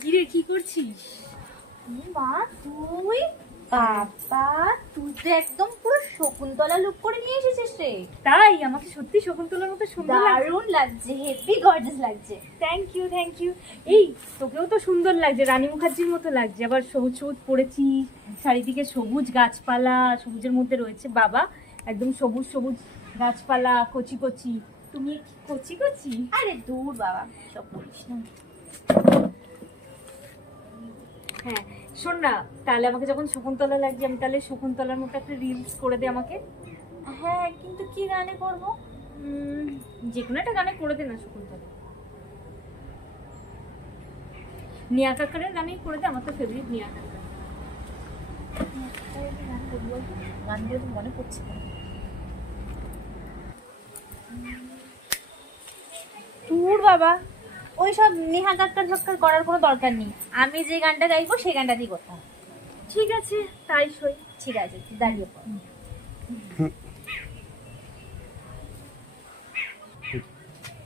কিরে কি করছিস? মা তুই, বাবা তুই তো একদম পুরো শকুন্তলা লুক করে নিয়ে এসেছিস রে। তাই? আমাকে সত্যি শকুন্তলার মতো সুন্দর লাগছে। দারুণ লাগছে, হেভি গর্জিয়াস লাগছে। Thank you thank you. এই তোকেও তো সুন্দর লাগছে, রানী মুখার্জির মতো লাগছে। আবার সবুজ সবুজ পড়েছি, চারিদিকে সবুজ গাছপালা, সবুজের মধ্যে রয়েছে বাবা একদম সবুজ সবুজ গাছপালা, কচি কচি। তুমি কি কচি কচি? আরে দূর বাবা, সব বলিস না। হ্যাঁ শোন না, তাহলে আমাকে যখন শকুন্তলা লাগছে, আমি তাহলে শকুন্তলার মতো একটা রিলস করে দে আমাকে। হ্যাঁ কিন্তু কি গানে করবো? যে কোনো একটা গানে করে দে না শকুন্তলা। নিয়া কাকারের গানেই করে দে, আমার তো ফেভারিট নিয়া কাকার। গানগুলো তো মনে পড়ছে না। দূর বাবা, ওই সব নেহা কাক্কার ফাক্কার করার কোনো দরকার নেই। আমি যে গানটা গাইবো সেই গানটাতেই করতাম। ঠিক আছে তাই সই। ঠিক আছে, দাঁড়িয়ে পড়।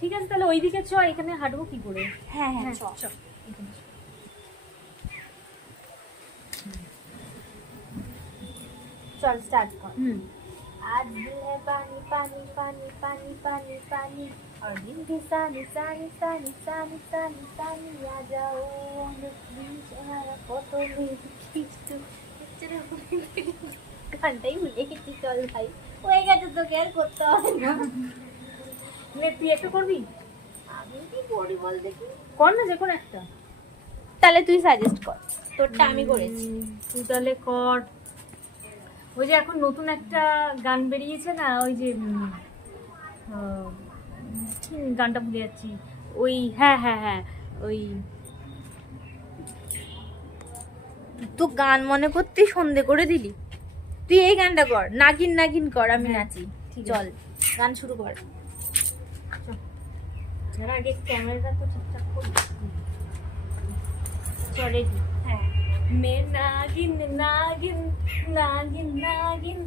ঠিক আছে তাহলে ওইদিকে চ, এখানে হাঁটবো কি করে? হ্যাঁ হ্যাঁ হ্যাঁ, চ। চ। চল স্টার্ট কর। হুম। आज दिल है पानी पानी पानी पानी पानी पानी और दिन भी सानी सानी सानी सानी सानी सानी आ जाओ प्लीज हमारा फोटो में खींच तू গানটাই ভুলে গেছি। চল ভাই, হয়ে গেছে, তোকে আর করতে হবে না। নে তুই একটা করবি? আমি কি করি বল দেখি। কর না যে কোনো একটা। তাহলে তুই সাজেস্ট কর, তোরটা আমি করেছি। তুই তাহলে কর। ওই যে এখন নতুন একটা গান বেরিয়েছে না, ওই যে কি গানটা ভুলে যাচ্ছি। ওই হ্যাঁ হ্যাঁ হ্যাঁ ওই তো গান মনে করতে সন্ধে করে দিলি। তুই এই গানটা কর, নাগিন নাগিন কর, আমি নাচি। ঠিক চল গান শুরু কর। এর আগে ক্যামেরাটা তো ঠিকঠাক করি। চলে হ্যাঁ। মে নাগিন নাগিন নাগিন নাগিন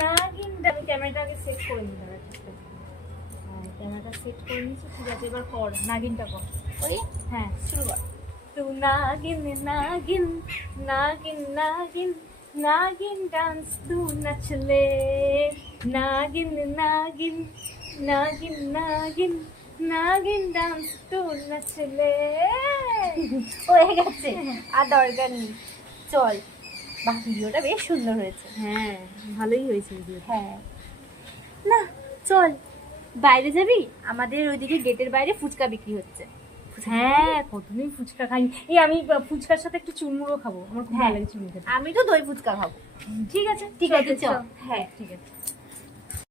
নাগিন। আমি ক্যামেরাটাকে সেট করে নিই দাঁড়া ঠিকঠাক। হ্যাঁ ক্যামেরাটা সেট করে নিয়েছি, ঠিক আছে এবার কর, নাগিনটা কর। ওই হ্যাঁ শুরু কর। तू नागिन नागिन नागिन नागिन नागिन डांस तू नच ले, नागिन नागिन नागिन नागिन नागिन डांस तू नच ले। হয়ে গেছে, আর দরকার নেই। চল, বাহ ভিডিওটা বেশ সুন্দর হয়েছে। হ্যাঁ ভালোই হয়েছে ভিডিও। হ্যাঁ না চল, বাইরে যাবি? আমাদের ওইদিকে গেটের বাইরে ফুচকা বিক্রি হচ্ছে। হ্যাঁ কতদিন ফুচকা খাই। এই আমি ফুচকার সাথে একটু চুরমুড়ো খাবো, আমার খুব ভালো লাগে চুরমুড়ো খেতে। আমি তো দই ফুচকা খাবো। ঠিক আছে ঠিক আছে, চল। হ্যাঁ ঠিক আছে।